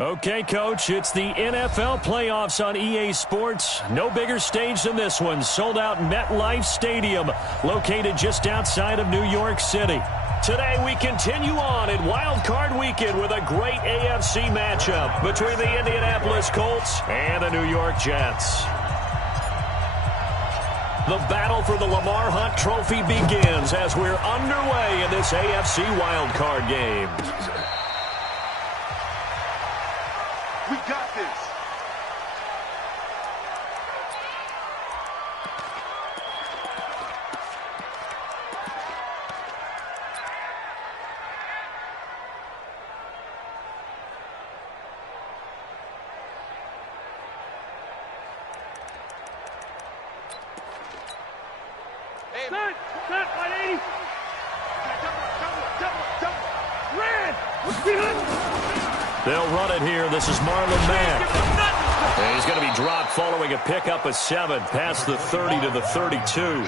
Okay, Coach, it's the NFL playoffs on EA Sports. No bigger stage than this one. Sold out MetLife Stadium, located just outside of New York City. Today, we continue on in Wild Card Weekend with a great AFC matchup between the Indianapolis Colts and the New York Jets. The battle for the Lamar Hunt Trophy begins as we're underway in this AFC Wild Card game. We got this. Hey, man. Set, 180. Double. Red. They'll run it here. This is Marlon Mack. And he's going to be dropped following a pickup of 7 past the 30 to the 32.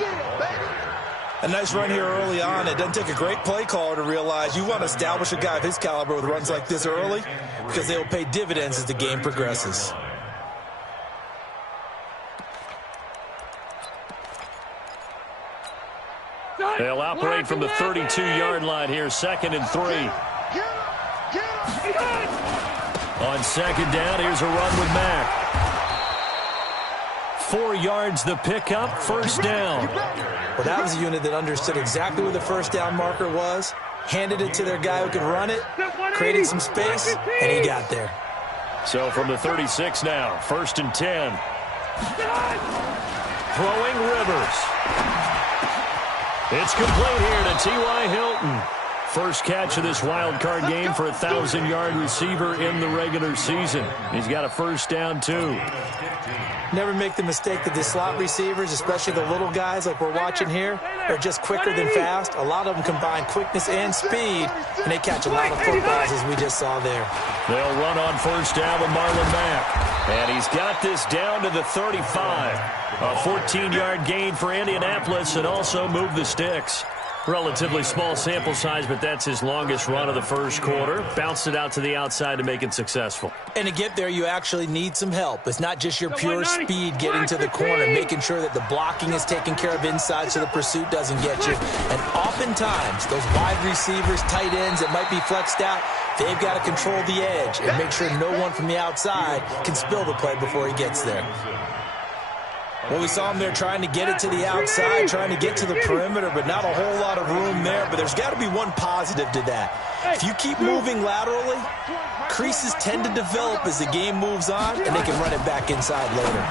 A nice run here early on. It doesn't take a great play caller to realize you want to establish a guy of his caliber with runs like this early because they will pay dividends as the game progresses. They'll operate from the 32-yard line here, 2nd and 3. On 2nd down, here's a run with Mack. 4 yards the pickup, 1st down. Well, that was a unit that understood exactly where the 1st down marker was, handed it to their guy who could run it, created some space, and he got there. So from the 36 now, 1st and 10. Throwing Rivers. It's complete here to T.Y. Hilton. First catch of this wild card game for a 1,000-yard receiver in the regular season. He's got a 1st down, too. Never make the mistake that the slot receivers, especially the little guys like we're watching here, are just quicker than fast. A lot of them combine quickness and speed, and they catch a lot of footballs, as we just saw there. They'll run on 1st down with Marlon Mack. And he's got this down to the 35. A 14-yard gain for Indianapolis and also move the sticks. Relatively small sample size, but that's his longest run of the 1st quarter. Bounced it out to the outside to make it successful. And to get there, you actually need some help. It's not just your pure speed getting to the corner, making sure that the blocking is taken care of inside so the pursuit doesn't get you. And oftentimes, those wide receivers, tight ends that might be flexed out, they've got to control the edge and make sure no one from the outside can spill the play before he gets there. Well, we saw him there trying to get it to the outside, trying to get to the perimeter, but not a whole lot of room there. But there's got to be one positive to that. If you keep moving laterally, creases tend to develop as the game moves on, and they can run it back inside later.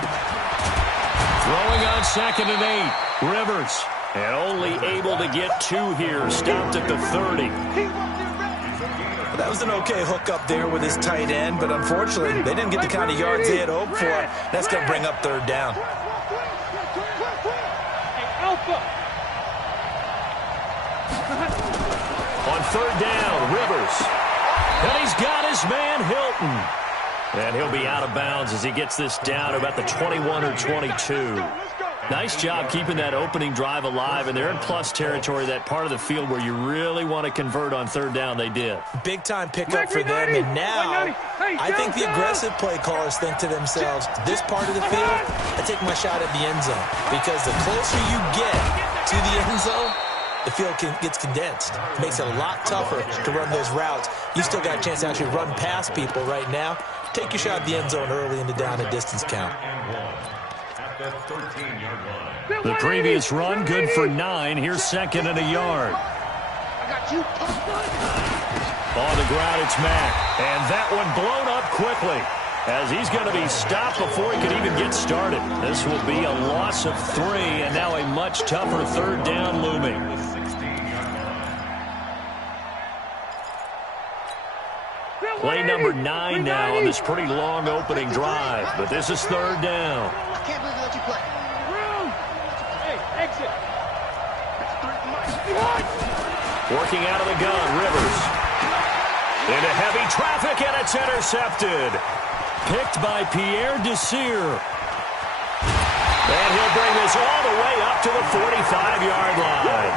Throwing on 2nd and 8. Rivers. And only able to get 2 here. Stopped at the 30. That was an okay hook up there with his tight end, but unfortunately, they didn't get the kind of yards they had hoped for. That's going to bring up 3rd down. On 3rd down, Rivers. And he's got his man, Hilton. And he'll be out of bounds as he gets this down about the 21 or 22. Nice job keeping that opening drive alive, and they're in plus territory, that part of the field where you really want to convert on 3rd down. They did. Big-time pickup for them, and now I think the aggressive play callers think to themselves, this part of the field, I take my shot at the end zone, because the closer you get to the end zone, the field gets condensed. It makes it a lot tougher to run those routes. You still got a chance to actually run past people right now. Take your shot at the end zone early in the down and distance count. The previous run, good for 9. Here's 2nd and a yard. On the ground, it's Mack. And that one blown up quickly as he's going to be stopped before he can even get started. This will be a loss of 3, and now a much tougher 3rd down looming. Play number 9 now on this pretty long opening drive, but this is 3rd down. I can't believe they let you play. Hey, exit. Working out of the gun, Rivers. Into heavy traffic, and it's intercepted. Picked by Pierre Desir. And he'll bring this all the way up to the 45-yard line.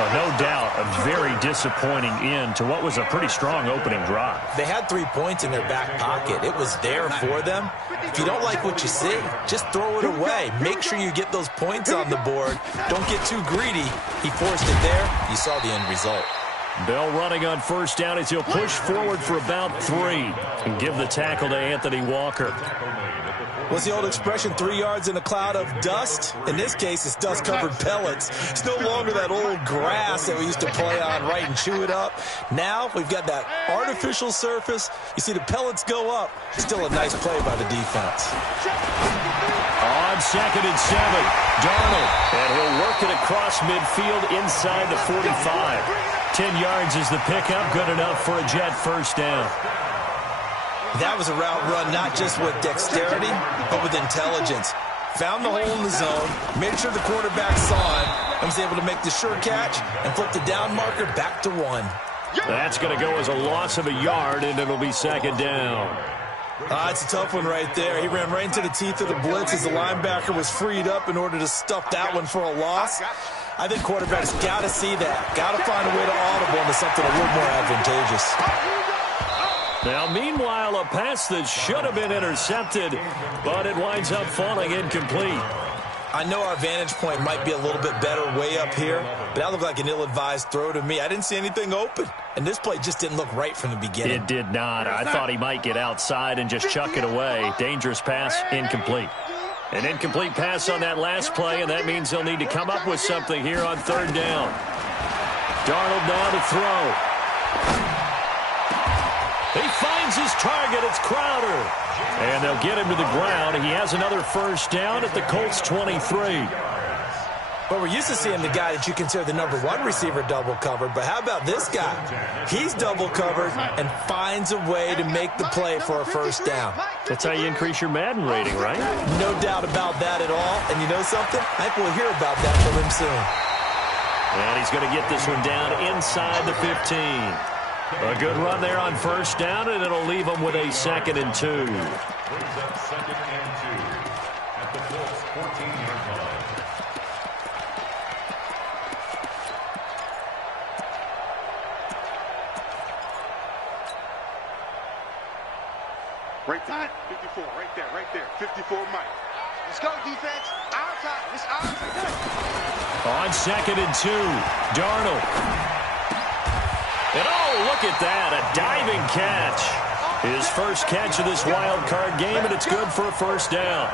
Oh, no doubt, a very disappointing end to what was a pretty strong opening drive. They had 3 points in their back pocket. It was there for them. If you don't like what you see, just throw it away. Make sure you get those points on the board. Don't get too greedy. He forced it there. You saw the end result. Bell running on first down as he'll push forward for about 3 and give the tackle to Anthony Walker. What's the old expression, 3 yards in a cloud of dust? In this case, it's dust-covered pellets. It's no longer that old grass that we used to play on, right, and chew it up. Now we've got that artificial surface. You see the pellets go up. Still a nice play by the defense. On 2nd and 7, Darnold. And he'll work it across midfield inside the 45. 10 yards is the pickup, good enough for a Jet first down. That was a route run not just with dexterity, but with intelligence. Found the hole in the zone, made sure the quarterback saw him, and was able to make the sure catch and flip the down marker back to 1. That's going to go as a loss of a yard, and it'll be 2nd down. It's a tough one right there. He ran right into the teeth of the blitz as the linebacker was freed up in order to stuff that one for a loss. I think quarterbacks got to see that. Got to find a way to audible into something a little more advantageous. Now, meanwhile, a pass that should have been intercepted, but it winds up falling incomplete. I know our vantage point might be a little bit better way up here, but that looked like an ill-advised throw to me. I didn't see anything open, and this play just didn't look right from the beginning. It did not. I thought he might get outside and just chuck it away. Dangerous pass, incomplete. An incomplete pass on that last play, and that means they'll need to come up with something here on 3rd down. Darnold now to throw. He finds his target. It's Crowder. And they'll get him to the ground. He has another first down at the Colts 23. But we're used to seeing the guy that you consider the number 1 receiver double covered. But how about this guy? He's double covered and finds a way to make the play for a first down. That's how you increase your Madden rating, right? No doubt about that at all. And you know something? I think we'll hear about that from him soon. And he's going to get this one down inside the 15. A good run there on first down, and it'll leave them with a 2nd and 2. Brings up 2nd and 2 at the Colts 14-yard line. Right time. 54, right there. 54, Mike. Let's go, defense. Our time. It's our time. On 2nd and 2, Darnold. And oh, look at that, a diving catch. His first catch of this wild card game, and it's good for a first down.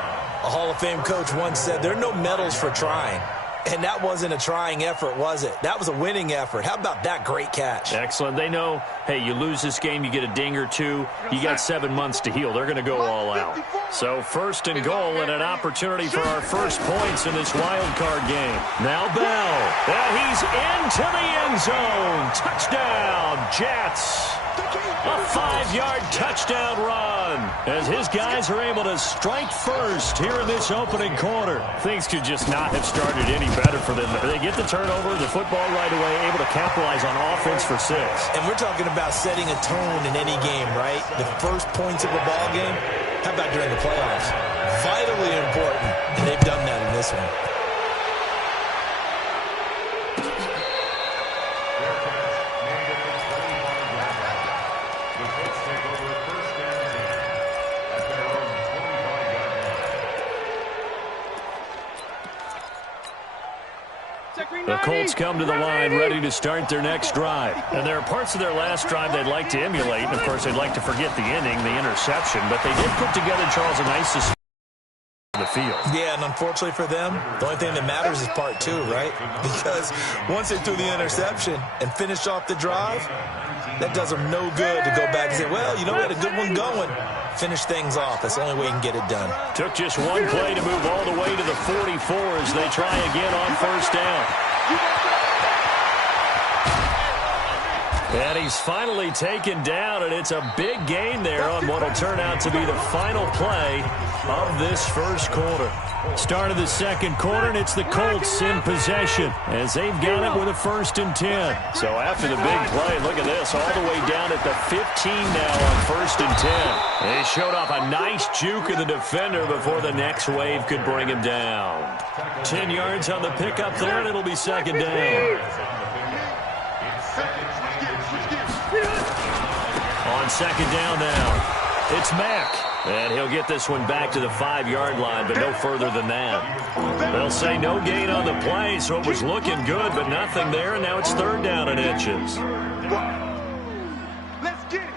A Hall of Fame coach once said, there are no medals for trying. And that wasn't a trying effort, was it? That was a winning effort. How about that great catch? Excellent. They know, hey, you lose this game, you get a ding or two. You got 7 months to heal. They're going to go all out. So 1st and goal and an opportunity for our first points in this wild card game. Now Bell. And he's into the end zone. Touchdown, Jets. A 5-yard touchdown run as his guys are able to strike first here in this opening quarter. Things could just not have started any better for them. They get the turnover, the football right away, able to capitalize on offense for 6. And we're talking about setting a tone in any game, right? The first points of a ball game. How about during the playoffs? Vitally important, and they've done that in this one. The Colts come to the line ready to start their next drive. And there are parts of their last drive they'd like to emulate. And, of course, they'd like to forget the inning, the interception. But they did put together, Charles, a nice suspension on the field. Yeah, and unfortunately for them, the only thing that matters is part 2, right? Because once they threw the interception and finished off the drive, that does them no good to go back and say, well, you know, we had a good one going. Finish things off. That's the only way you can get it done. Took just one play to move all the way to the 44 as they try again on first down. And he's finally taken down, and it's a big gain there on what will turn out to be the final play of this first quarter. Start of the second quarter, and it's the Colts in possession as they've got it with a 1st and 10. So after the big play, look at this, all the way down at the 15 now on 1st and 10. They showed off a nice juke of the defender before the next wave could bring him down. 10 yards on the pickup there, and it'll be 2nd down. On second down now, it's Mack. And he'll get this one back to the 5-yard line, but no further than that. They'll say no gain on the play, so it was looking good, but nothing there, and now it's third down and inches. Let's get it.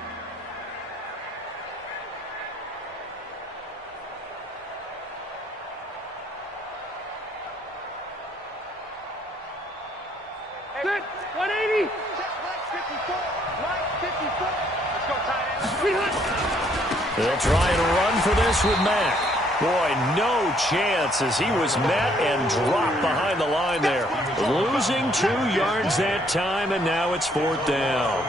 Good. 180. Line 54. Let's go, tight end. They'll try and run for this with Mack. Boy, no chance as he was met and dropped behind the line there. Losing 2 yards that time, and now it's fourth down.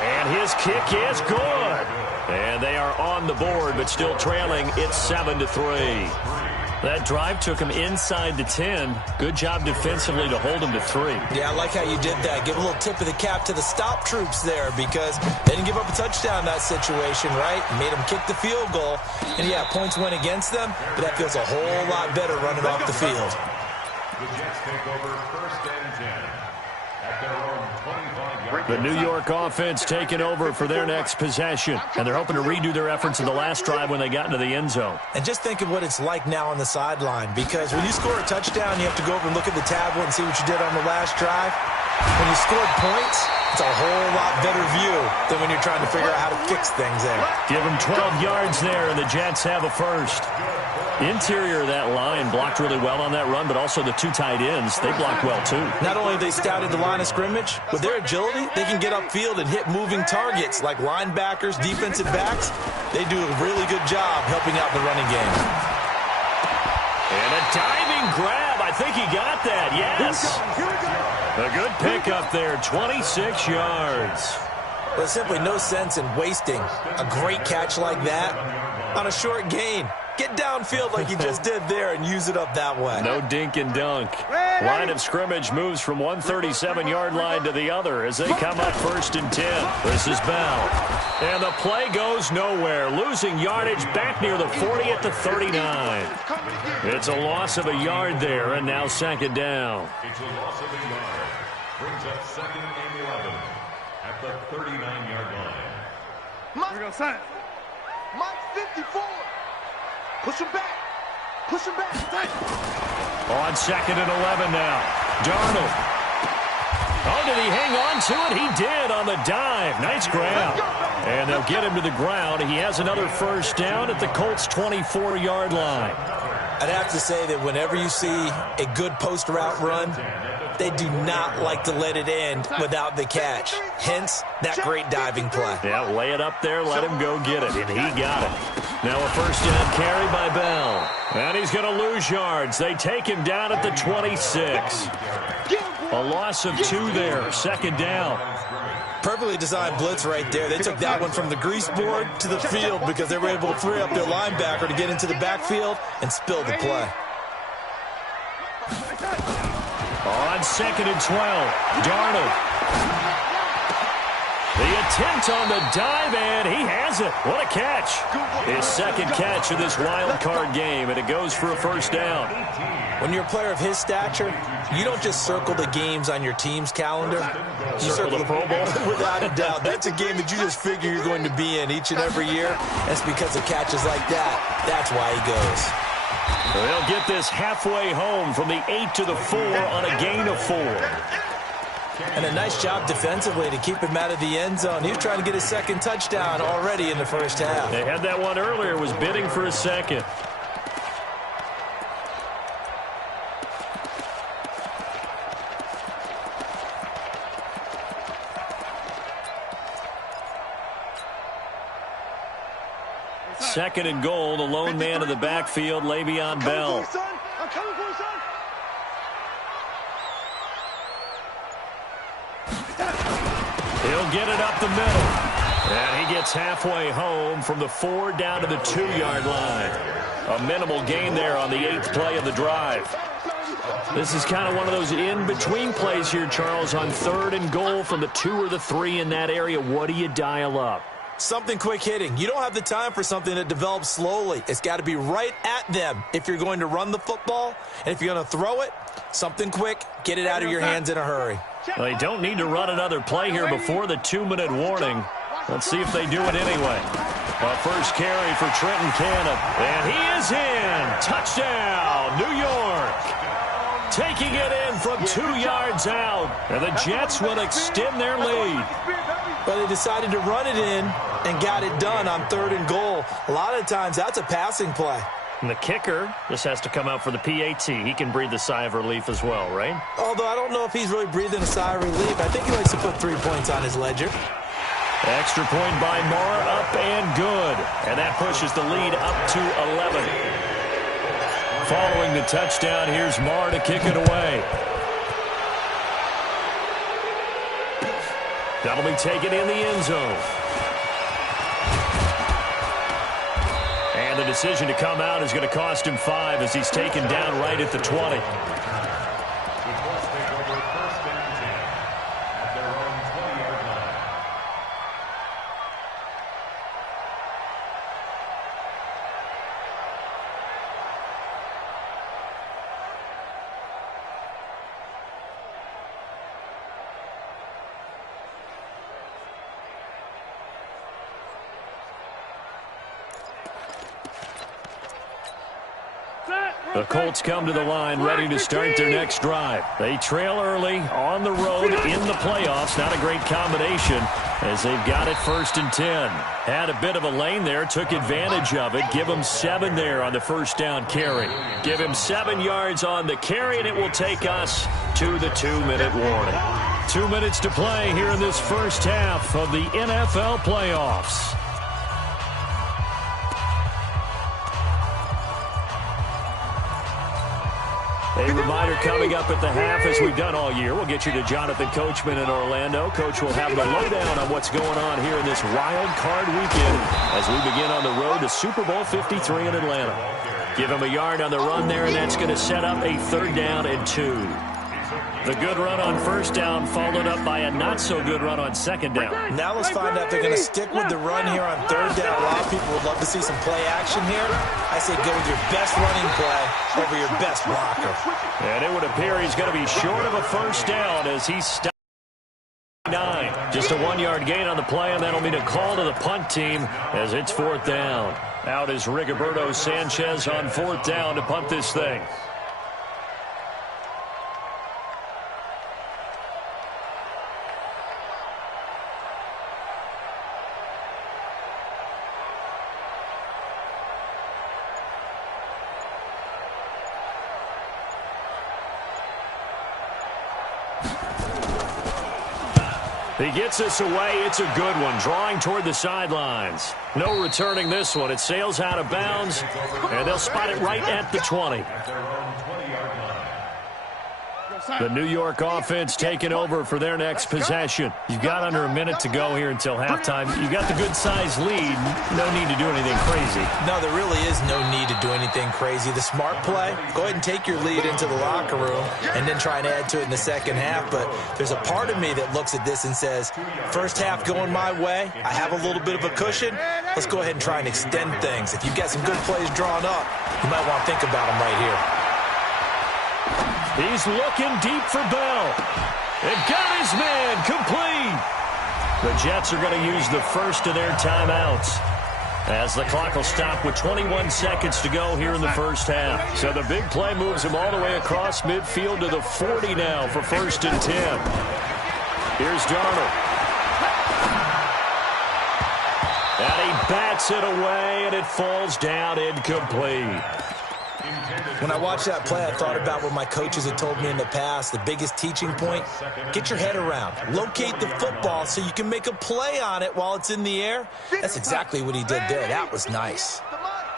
And his kick is good. And they are on the board, but still trailing. It's 7-3. That drive took him inside the 10. Good job defensively to hold him to 3. Yeah, I like how you did that. Give a little tip of the cap to the stop troops there because they didn't give up a touchdown in that situation, right? Made them kick the field goal. And, yeah, points went against them, but that feels a whole lot better running off the field. The Jets take over first and 10 at their own 25-yard The New York offense taking over for their next possession. And they're hoping to redo their efforts in the last drive when they got into the end zone. And just think of what it's like now on the sideline, because when you score a touchdown, you have to go over and look at the tablet and see what you did on the last drive. When you scored points, it's a whole lot better view than when you're trying to figure out how to fix things there. Give them 12 yards there, and the Jets have a first. Interior of that line blocked really well on that run, but also the 2 tight ends, they blocked well too. Not only have they scouted the line of scrimmage, with their agility, they can get upfield and hit moving targets like linebackers, defensive backs. They do a really good job helping out the running game. And a diving grab. I think he got that. Yes. A good pickup there, 26 yards. There's simply no sense in wasting a great catch like that on a short gain. Get downfield like you just did there and use it up that way. No dink and dunk. Line of scrimmage moves from 137-yard line to the other as they come up first and 10. This is Bell. And the play goes nowhere. Losing yardage back near the 40 at the 39. It's a loss of a yard there, and now second down. It's a loss of a yard. Brings up second and 11 at the 39-yard line. Here we go, son. Mike 54. Push him back. Push him back. On second and 11 now. Darnold. Oh, did he hang on to it? He did on the dive. Nice grab. And they'll get him to the ground. He has another first down at the Colts' 24-yard line. I'd have to say that whenever you see a good post route run, they do not like to let it end without the catch. Hence, that great diving play. Yeah, lay it up there, let him go get it, and he got it. Now a first down carry by Bell. And he's going to lose yards. They take him down at the 26. A loss of 2 there, second down. Perfectly designed blitz right there. They took that one from the grease board to the field because they were able to free up their linebacker to get into the backfield and spill the play. On second and 12, Darnold. The attempt on the dive, and he has it. What a catch. His second catch of this wild card game, and it goes for a first down. When you're a player of his stature, you don't just circle the games on your team's calendar. You circle the Pro Bowl. Without a doubt. That's a game that you just figure you're going to be in each and every year. That's because of catches like that. That's why he goes. They'll get this halfway home from the 8 to the 4 on a gain of 4. And a nice job defensively to keep him out of the end zone. He was trying to get his second touchdown already in the first half. They had that one earlier, was bidding for a second. Second and goal, the lone man in the backfield, Le'Veon Bell. I'm coming for you, son. He'll get it up the middle. And he gets halfway home from the 4 down to the 2-yard line. A minimal gain there on the 8th play of the drive. This is kind of one of those in-between plays here, Charles, on 3rd and goal from the 2 or the 3 in that area. What do you dial up? Something quick hitting. You don't have the time for something that develops slowly. It's got to be right at them if you're going to run the football. And if you're going to throw it, something quick, get it out of your hands in a hurry. They don't need to run another play here before the 2-minute warning. Let's see if they do it anyway. A first carry for Trenton Cannon. And he is in. Touchdown, New York. Taking it in from 2 yards out. And the Jets will extend their lead. But they decided to run it in and got it done on 3rd and goal. A lot of times that's a passing play. And the kicker just has to come out for the PAT. He can breathe a sigh of relief as well, right? Although I don't know if he's really breathing a sigh of relief. I think he likes to put 3 points on his ledger. Extra point by Marr, up and good. And that pushes the lead up to 11. Following the touchdown, here's Marr to kick it away. That'll be taken in the end zone. And the decision to come out is going to cost him 5 as he's taken down right at the 20. The Colts come to the line ready to start their next drive. They trail early on the road in the playoffs. Not a great combination as they've got it 1st and 10. Had a bit of a lane there, took advantage of it. Give him 7 there on the first down carry. Give him 7 yards on the carry, and it will take us to the 2-minute warning. 2 minutes to play here in this first half of the NFL playoffs. A reminder coming up at the half, as we've done all year. We'll get you to Jonathan Coachman in Orlando. Coach will have the lowdown on what's going on here in this wild card weekend as we begin on the road to Super Bowl 53 in Atlanta. Give him a yard on the run there, and that's going to set up a 3rd down and 2. The good run on 1st down followed up by a not-so-good run on 2nd down. Now let's find out if they're going to stick with the run here on 3rd down. A lot of people would love to see some play action here. I say go with your best running play over your best blocker. And it would appear he's going to be short of a 1st down as he's stopped. 9. Just a 1-yard gain on the play, and that'll mean a call to the punt team as it's 4th down. Out is Rigoberto Sanchez on 4th down to punt this thing. He gets us away. It's a good one. Drawing toward the sidelines. No returning this one. It sails out of bounds, and they'll spot it right at the 20. The New York offense taking over for their next possession. You've got under a minute to go here until halftime. You've got the good-sized lead. No need to do anything crazy. No, there really is no need to do anything crazy. The smart play, go ahead and take your lead into the locker room and then try and add to it in the second half. But there's a part of me that looks at this and says, first half going my way, I have a little bit of a cushion. Let's go ahead and try and extend things. If you've got some good plays drawn up, you might want to think about them right here. He's looking deep for Bell. And got his man complete. The Jets are going to use the first of their timeouts as the clock will stop with 21 seconds to go here in the first half. So the big play moves him all the way across midfield to the 40 now for 1st and 10. Here's Darnold. And he bats it away, and it falls down incomplete. When I watched that play, I thought about what my coaches had told me in the past. The biggest teaching point, get your head around. Locate the football so you can make a play on it while it's in the air. That's exactly what he did there. That was nice.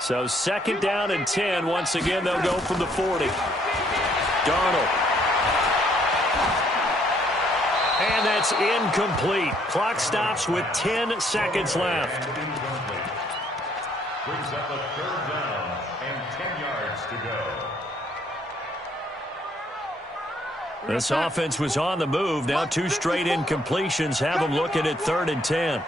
So 2nd down and 10. Once again, they'll go from the 40. Darnold. And that's incomplete. Clock stops with 10 seconds left. Brings up a 3rd down and 10 yards to go. This offense was on the move. Now 2 straight incompletions have them looking at 3rd and 10.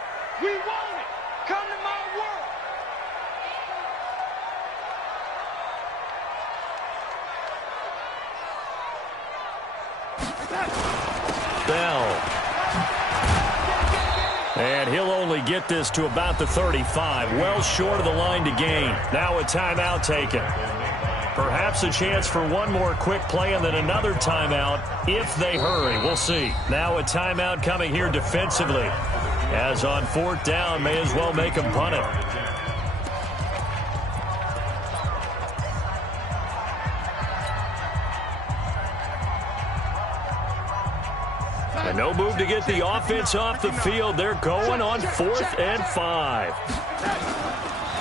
Bell. And he'll only get this to about the 35, well short of the line to gain. Now a timeout taken. Perhaps a chance for one more quick play and then another timeout if they hurry. We'll see. Now a timeout coming here defensively. As on 4th down, may as well make him punt it. And no move to get the offense off the field. They're going on 4th and 5.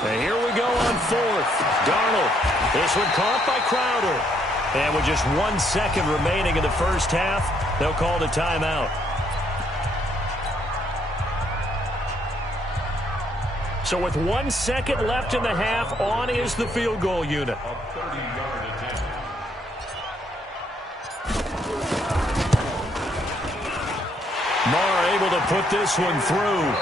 And here we go on 4th. Darnold. This one caught by Crowder. And with just 1 second remaining in the first half, they'll call it a timeout. So with 1 second left in the half, on is the field goal unit. Marr able to put this one through.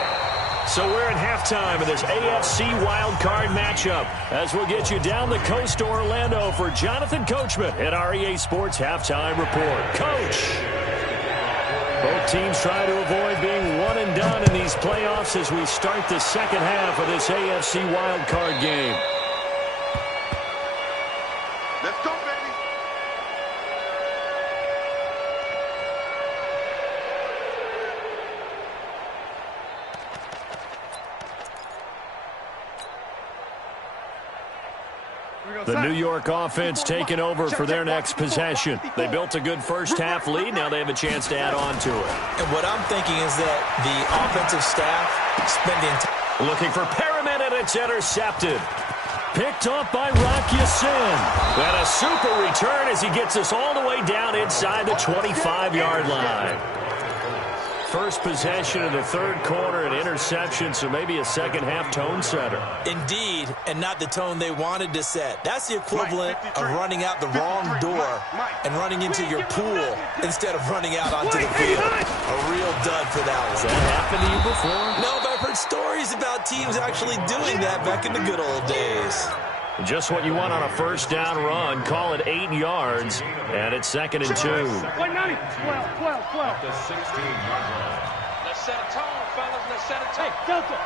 So we're at halftime of this AFC wildcard matchup as we'll get you down the coast to Orlando for Jonathan Coachman at our EA Sports Halftime Report. Coach! Both teams try to avoid being one and done in these playoffs as we start the second half of this AFC wildcard game. Let's go, baby. The New York offense taking over for their next possession. They built a good first half lead. Now they have a chance to add on to it. And what I'm thinking is that the offensive staff spending time looking for Perriman, and it's intercepted. Picked off by Rock Ya-Sin. And a super return as he gets us all the way down inside the 25-yard line. First possession of the third quarter, an interception, so maybe a second-half tone setter. Indeed, and not the tone they wanted to set. That's the equivalent of running out the wrong door and running into your pool instead of running out onto the field. A real dud for that one. Has that happened to you before? No, but I've heard stories about teams actually doing that back in the good old days. Just what you want on a first down run. Call it 8 yards, and it's 2nd and 2. 190. 12. The 16-yard line. Let's set a tone, fellas. Let's set a tone. Hey, Delta.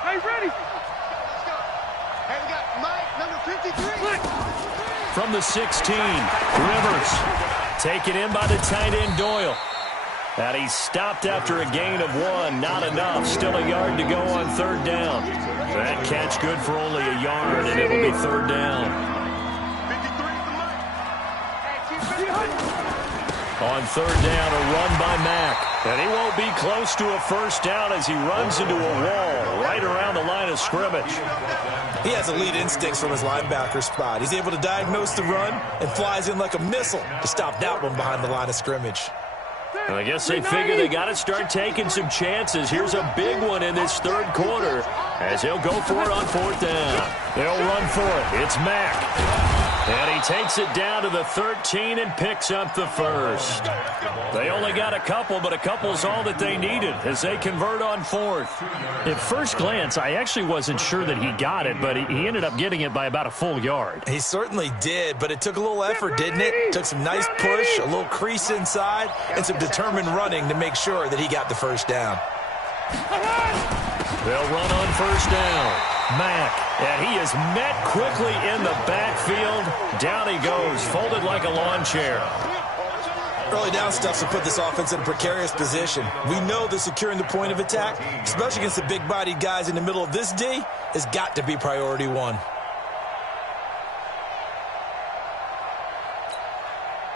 Hey, ready? Let's go. Hey, we got Mike, number 53. From the 16, Rivers. Taken in by the tight end, Doyle. And he stopped after a gain of 1. Not enough. Still a yard to go on 3rd down. That catch good for only a yard, and it will be 3rd down. 53 is the Mike. On 3rd down, a run by Mack. And he won't be close to a first down as he runs into a wall right around the line of scrimmage. He has elite instincts from his linebacker spot. He's able to diagnose the run and flies in like a missile to stop that one behind the line of scrimmage. I guess they figure they got to start taking some chances. Here's a big one in this third quarter as he'll go for it on 4th down. They'll run for it. It's Mack. And he takes it down to the 13 and picks up the first. They only got a couple, but a couple's all that they needed as they convert on 4th. At first glance, I actually wasn't sure that he got it, but he ended up getting it by about a full yard. He certainly did, but it took a little effort, didn't it? Took some nice push, a little crease inside, and some determined running to make sure that he got the first down. They'll run on 1st down. Mack, and he is met quickly in the backfield. Down he goes, folded like a lawn chair. Early down stuff to put this offense in a precarious position. We know that securing the point of attack, especially against the big-bodied guys in the middle of this D, has got to be priority 1.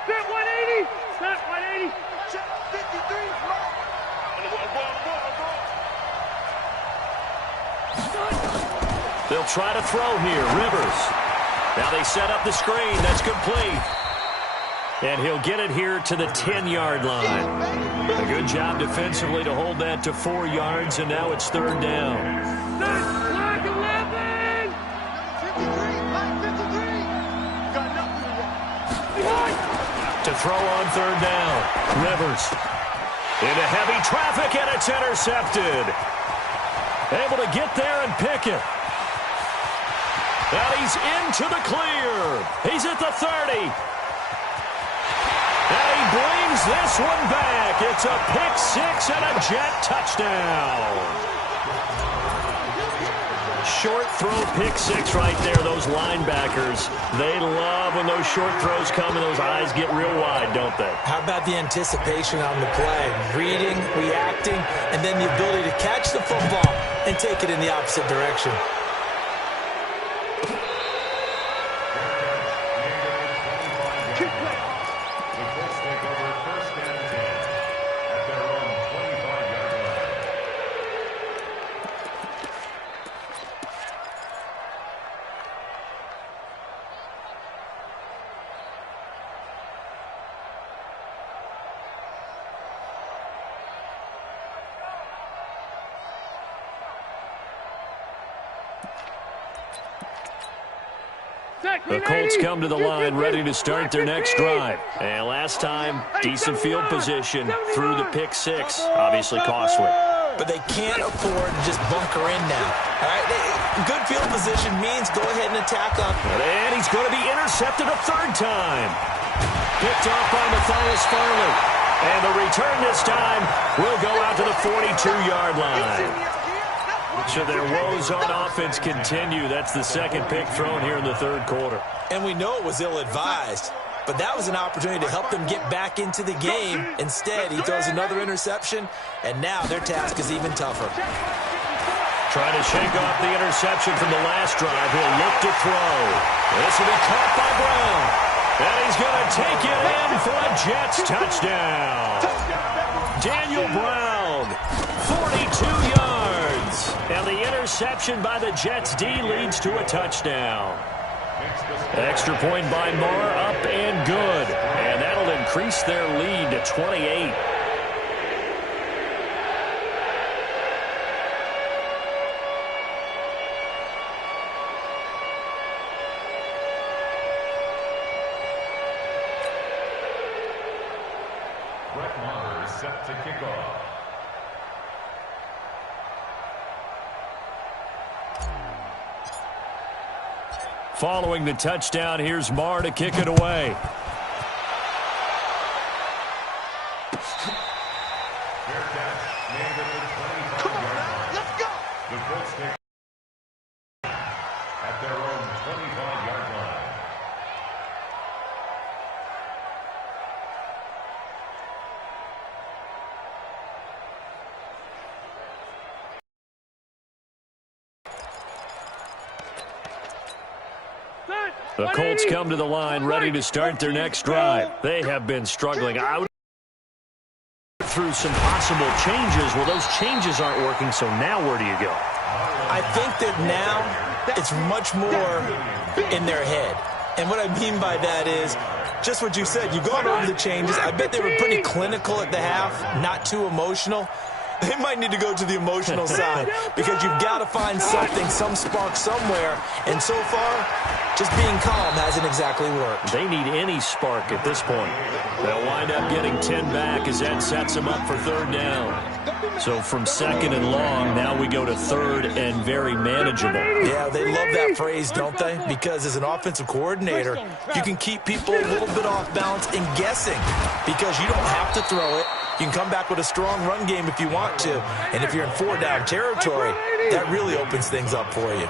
Set 180. Set 180. Check 53. They'll try to throw here. Rivers. Now they set up the screen. That's complete. And he'll get it here to the 10-yard line. A good job defensively to hold that to 4 yards, and now it's 3rd down. Black 11. 53. Mike 53. Got nothing wrong. To throw on 3rd down. Rivers. Into heavy traffic, and it's intercepted. Able to get there and pick it. And he's into the clear. He's at the 30. And he brings this one back. It's a pick six and a Jet touchdown. Short throw pick six right there. Those linebackers, they love when those short throws come and those eyes get real wide, don't they? How about the anticipation on the play? Reading, reacting, and then the ability to catch the football and take it in the opposite direction. The Colts come to the line ready to start their next drive. And last time, decent field position through the pick six. Obviously costly. But they can't afford to just bunker in now. All right? Good field position means go ahead and attack up. And he's going to be intercepted a third time. Picked off by Matthias Farley. And the return this time will go out to the 42-yard line. So their woes on offense continue. That's the second pick thrown here in the third quarter. And we know it was ill-advised, but that was an opportunity to help them get back into the game. Instead, he throws another interception, and now their task is even tougher. Trying to shake off the interception from the last drive. He'll look to throw. This will be caught by Brown. And he's going to take it in for a Jets touchdown. Daniel Brown, 42 yards. And the interception by the Jets D leads to a touchdown. Extra point by Marr, up and good. And that'll increase their lead to 28. Set to kick off. Following the touchdown, here's Marr to kick it away. Come on, let's go. The Colts take at their own 25-yard line. The Colts come to the line ready to start their next drive. They have been struggling out through some possible changes. Well, those changes aren't working, so now where do you go? I think that now it's much more in their head. And what I mean by that is just what you said. You've gone over the changes. I bet they were pretty clinical at the half, not too emotional. They might need to go to the emotional side because you've got to find something, some spark somewhere. And so far, just being calm hasn't exactly worked. They need any spark at this point. They'll wind up getting 10 back as that sets them up for third down. So from second and long, now we go to third and very manageable. Yeah, they love that phrase, don't they? Because as an offensive coordinator, you can keep people a little bit off balance and guessing because you don't have to throw it. You can come back with a strong run game if you want to. And if you're in four-down territory, that really opens things up for you.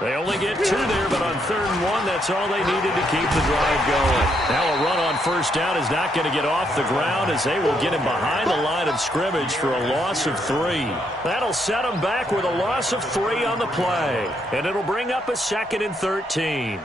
They only get two there, but on third and one, that's all they needed to keep the drive going. Now a run on first down is not going to get off the ground as they will get him behind the line of scrimmage for a loss of 3. That'll set him back with a loss of 3 on the play. And it'll bring up a 2nd and 13.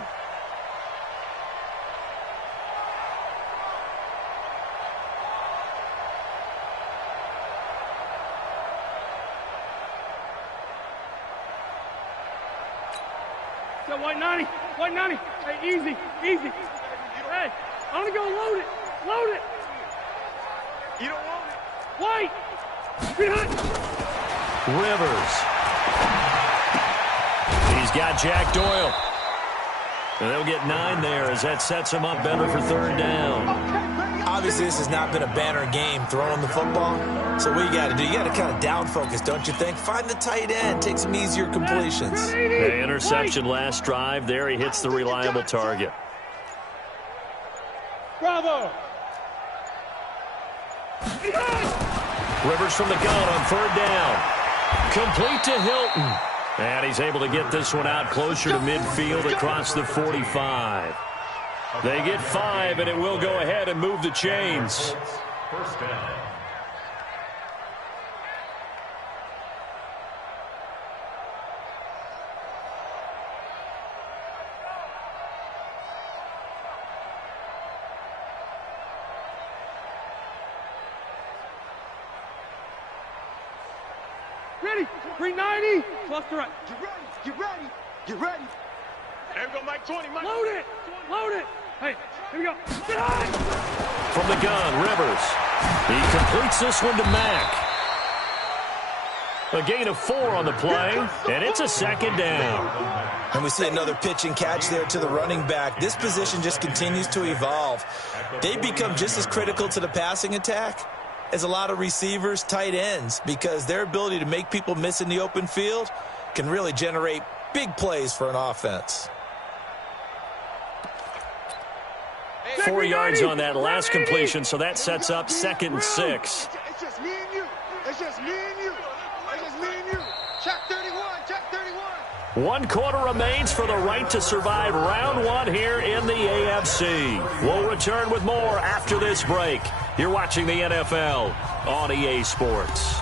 White 90. Hey, easy. Hey, I'm going to go load it. You don't want it. White. Behind. Rivers. He's got Jack Doyle. And they'll get 9 there as that sets him up better for third down. Obviously, this has not been a banner game throwing the football. So what you got to do, you got to kind of down focus, don't you think? Find the tight end, take some easier completions. The interception last drive. There he hits the reliable target. Bravo. Rivers from the gun on third down. Complete to Hilton. And he's able to get this one out closer to midfield across the 45. They get 5, and it will go ahead and move the chains. First down. Ready. 390. Cluster right. Get ready. Get ready. Get ready. There we go, Mike 20. Mike. Load it. Load it. Hey, here we go. Get on. From the gun, Rivers. He completes this one to Mack. A gain of 4 on the play, and it's a second down. And we see another pitch and catch there to the running back. This position just continues to evolve. They become just as critical to the passing attack as a lot of receivers, tight ends, because their ability to make people miss in the open field can really generate big plays for an offense. 4 yards on that last completion, so that sets up 2nd and 6. It's just me and you. It's just me and you. It's just me and you. Check 31. Check 31. 1 quarter remains for the right to survive round 1 here in the AFC. We'll return with more after this break. You're watching the NFL on EA Sports.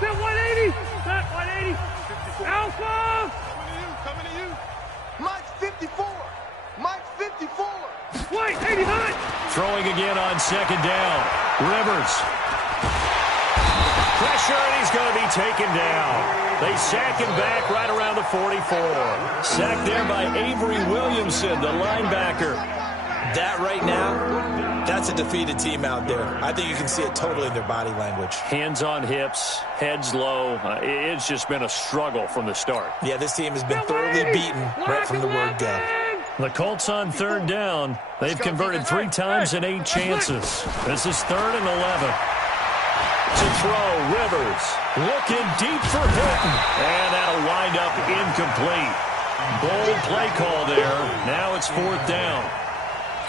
Set 180. Set 180. Alpha. Coming to you. Mike's 54. Mike's 54. Wait, 80 hot. Throwing again on 2nd down. Rivers. Pressure, and he's going to be taken down. They sack him back right around the 44. Sacked there by Avery Williamson, the linebacker. That right now, that's a defeated team out there. I think you can see it totally in their body language. Hands on hips, heads low. It's just been a struggle from the start. Yeah, this team has been thoroughly beaten right from the word go. The Colts on 3rd down. They've converted 3 times in 8 chances. This is 3rd and 11. To throw, Rivers looking deep for Hilton. And that'll wind up incomplete. Bold play call there. Now it's 4th down.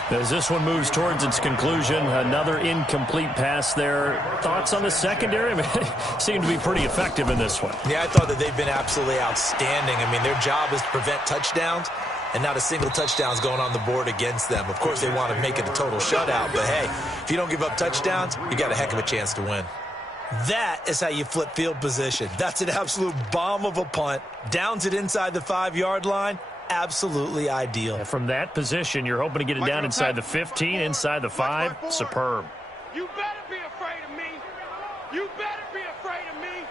As this one moves towards its conclusion, another incomplete pass there. Thoughts on the secondary? I mean, they seem to be pretty effective in this one. Yeah, I thought that they've been absolutely outstanding. I mean, their job is to prevent touchdowns, and not a single touchdown's going on the board against them. Of course, they want to make it a total shutout, but hey, if you don't give up touchdowns, you got a heck of a chance to win. That is how you flip field position. That's an absolute bomb of a punt. Downs it inside the 5-yard line. Absolutely ideal. And from that position, you're hoping to get it down inside the 15, inside the 5. Superb. You better be afraid of me. You better be afraid of me.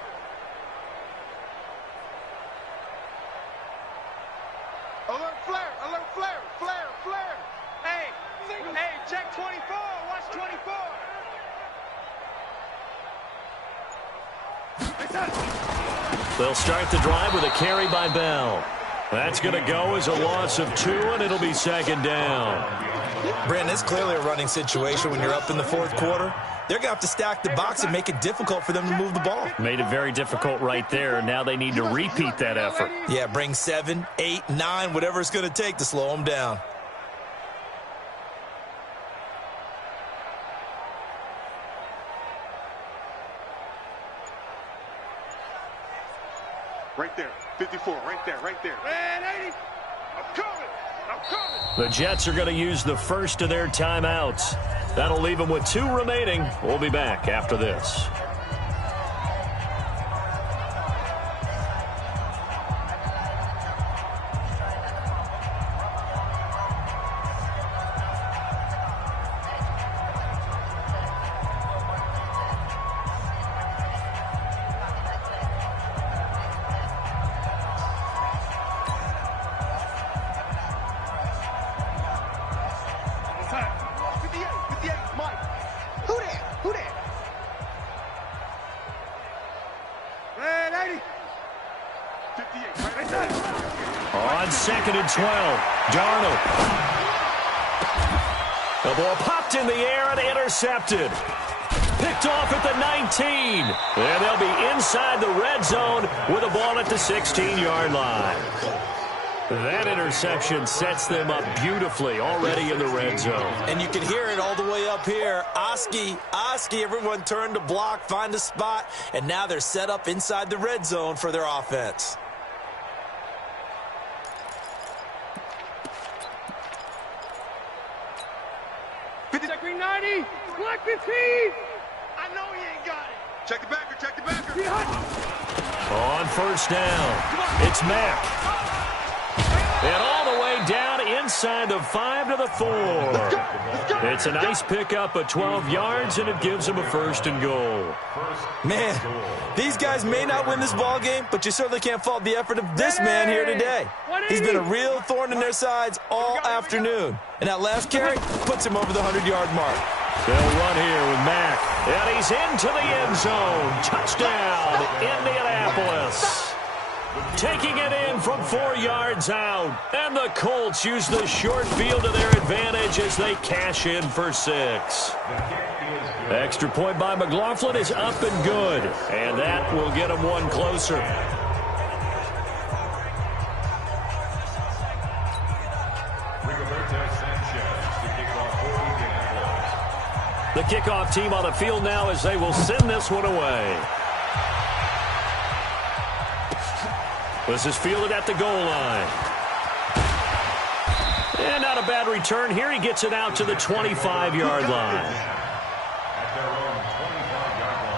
Alert flare. Alert flare. Flare. Flare. Hey. Hey, check 24. Watch 24. They'll start the drive with a carry by Bell. That's going to go as a loss of 2, and it'll be 2nd down. Brandon, it's clearly a running situation when you're up in the 4th quarter. They're going to have to stack the box and make it difficult for them to move the ball. Made it very difficult right there. Now they need to repeat that effort. Yeah, bring 7, 8, 9, whatever it's going to take to slow them down. Right there. 54. Right there. Right there. Man, 80. I'm coming. I'm coming. The Jets are going to use the first of their timeouts. That'll leave them with 2 remaining. We'll be back after this. On 2nd and 12, Darnold. The ball popped in the air and intercepted. Picked Picked off at the 19. And they'll be inside the red zone with the ball at the 16-yard line. That interception sets them up beautifully already in the red zone. And you can hear it all the way up here. Oski, everyone turned to block, find a spot, and now they're set up inside the red zone for their offense. Check 90. Block the team. I know he ain't got it. Check the backer, check the backer. On first down, it's Mack. And all the way down inside the 5 to the 4. It's a nice pickup of 12 yards, and it gives them a first and goal. Man, these guys may not win this ball game, but you certainly can't fault the effort of this man here today. He's been a real thorn in their sides all afternoon. And that last carry puts him over the 100-yard mark. They'll run here with Mack. And he's into the end zone. Touchdown, Indianapolis. Taking it in from 4 yards out. And the Colts use the short field to their advantage as they cash in for 6. Extra point by McLaughlin is up and good. And that will get them one closer. The kickoff team on the field now as they will send this one away. This is fielded at the goal line. And not a bad return here. He gets it out to the 25-yard line. At their own 25-yard line.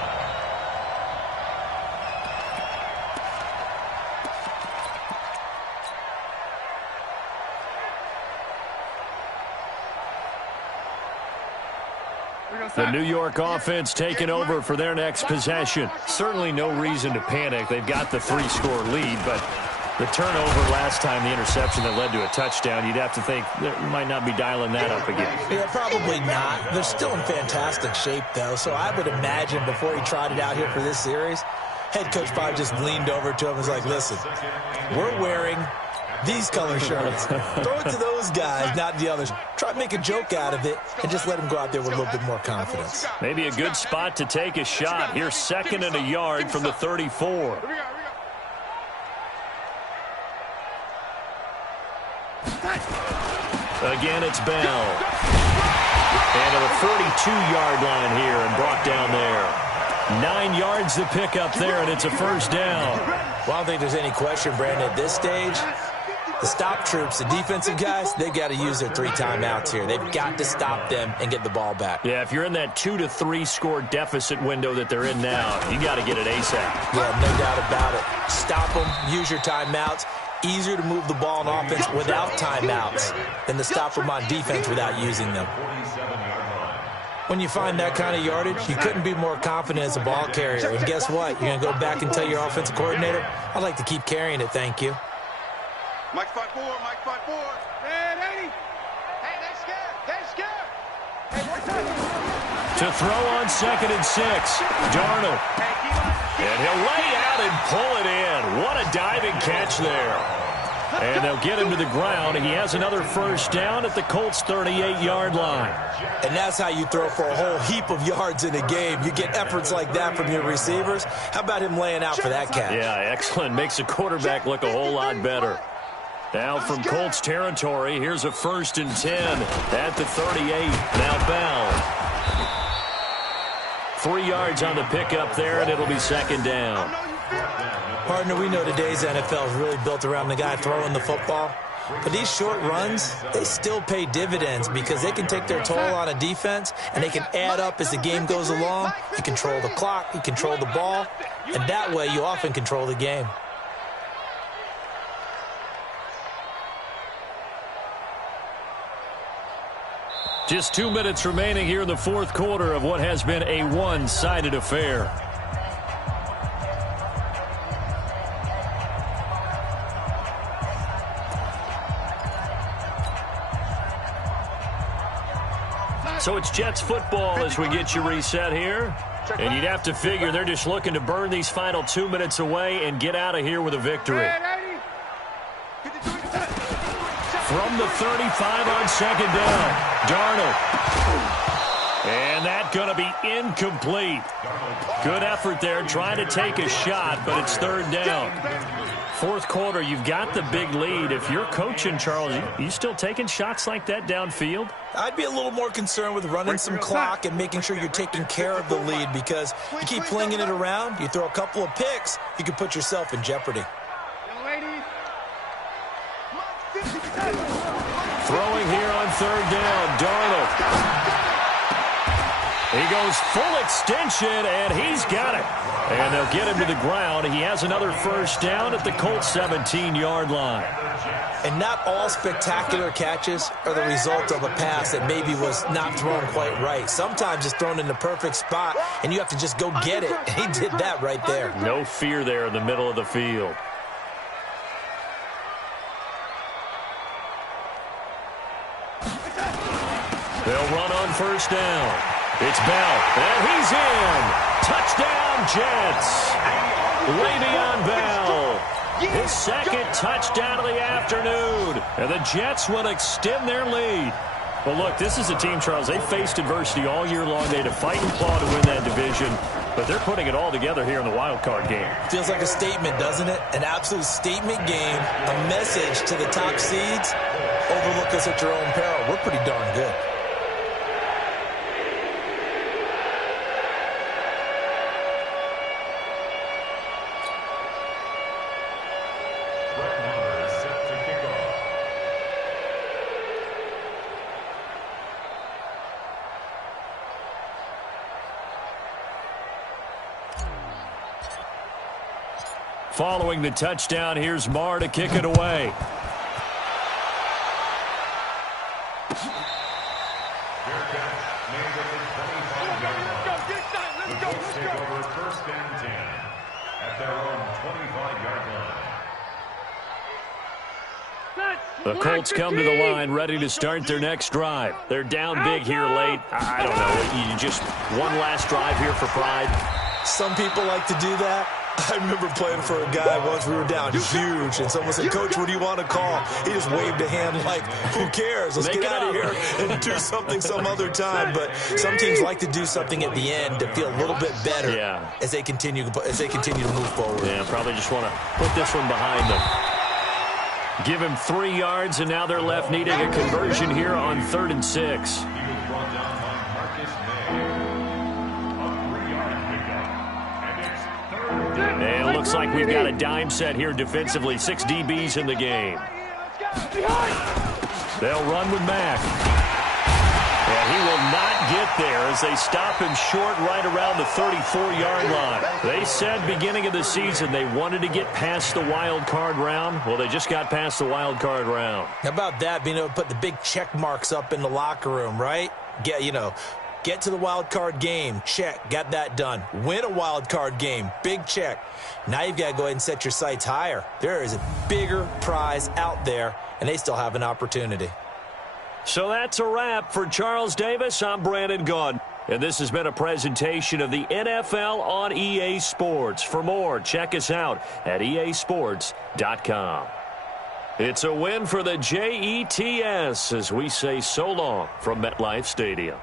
The New York offense taking over for their next possession. Certainly no reason to panic. They've got the 3-score lead, but the turnover last time, the interception that led to a touchdown, you'd have to think they might not be dialing that up again. Yeah, probably not. They're still in fantastic shape, though, so I would imagine before he tried it out here for this series, head coach probably just leaned over to him and was like, listen, we're wearing these color shirts. Throw it to those guys, not the others. Try to make a joke out of it and just let them go out there with a little bit more confidence. Maybe a good spot to take a shot. Here's 2nd and a yard from the 34. Again, it's Bell. And to the 42-yard line here and brought down there. 9 yards to pick up there, and it's a first down. Well, I don't think there's any question, Brandon, at this stage. The stop troops, the defensive guys, they've got to use their 3 timeouts here. They've got to stop them and get the ball back. Yeah, if you're in that 2 to 3 score deficit window that they're in now, you got to get it ASAP. Yeah, no doubt about it. Stop them, use your timeouts. Easier to move the ball on offense without timeouts than to stop them on defense without using them. When you find that kind of yardage, you couldn't be more confident as a ball carrier. And guess what? You're going to go back and tell your offensive coordinator, I'd like to keep carrying it, thank you. Mike 5-4, Mike 5-4. Hey, 80. Hey, they scared. They scared. Hey, what's that? To throw on 2nd and 6, Darnold. And he'll lay out and pull it in. What a diving catch there. And they'll get him to the ground. He has another first down at the Colts' 38-yard line. And that's how you throw for a whole heap of yards in a game. You get efforts like that from your receivers. How about him laying out for that catch? Yeah, excellent. Makes the quarterback look a whole lot better. Now from Colts territory, here's a 1st and 10 at the 38. Now Bell. 3 yards on the pickup there, and it'll be 2nd down. Partner, we know today's NFL is really built around the guy throwing the football. But these short runs, they still pay dividends because they can take their toll on a defense, and they can add up as the game goes along. You control the clock, you control the ball, and that way you often control the game. Just 2 minutes remaining here in the 4th quarter of what has been a one-sided affair. So it's Jets football as we get you reset here. And you'd have to figure they're just looking to burn these final 2 minutes away and get out of here with a victory. From the 35 on 2nd down, Darnold. And that's going to be incomplete. Good effort there trying to take a shot, but it's third down. Fourth quarter, you've got the big lead. If you're coaching, Charles, you still taking shots like that downfield? I'd be a little more concerned with running some clock and making sure you're taking care of the lead, because you keep flinging it around, you throw a couple of picks, you can put yourself in jeopardy. Throwing here on third down, Darnold. He goes full extension, and he's got it. And they'll get him to the ground. He has another first down at the Colts 17-yard line. And not all spectacular catches are the result of a pass that maybe was not thrown quite right. Sometimes it's thrown in the perfect spot, and you have to just go get it. And he did that right there. No fear there in the middle of the field. They'll run on first down. It's Bell, and he's in. Touchdown, Jets. Le'Veon Bell. His second touchdown of the afternoon. And the Jets will extend their lead. Well, look, this is a team, Charles. They faced adversity all year long. They had to fight and claw to win that division. But they're putting it all together here in the wild card game. Feels like a statement, doesn't it? An absolute statement game. A message to the top seeds. Overlook us at your own peril. We're pretty darn good. Following the touchdown, here's Marr to kick it away. The Colts come to the line, ready to start their next drive. They're down big here late. I don't know. You just one last drive here for pride. Some people like to do that. I remember playing for a guy once. We were down huge, and someone said, "Coach, what do you want to call?" He just waved a hand like, "Who cares? Let's get out of here and do something some other time." But some teams like to do something at the end to feel a little bit better as they continue to move forward. Yeah, probably just want to put this one behind them. Give him 3 yards, and now they're left needing a conversion here on 3rd and 6. And it looks like we've got a dime set here defensively. 6 DBs in the game. They'll run with Mack. And he will not get there as they stop him short right around the 34-yard line. They said beginning of the season they wanted to get past the wild card round. Well, they just got past the wild card round. How about that, being able to put the big check marks up in the locker room, right? Get to the wild card game. Check. Got that done. Win a wild card game. Big check. Now you've got to go ahead and set your sights higher. There is a bigger prize out there, and they still have an opportunity. So that's a wrap for Charles Davis. I'm Brandon Gaudin. And this has been a presentation of the NFL on EA Sports. For more, check us out at easports.com. It's a win for the Jets as we say so long from MetLife Stadium.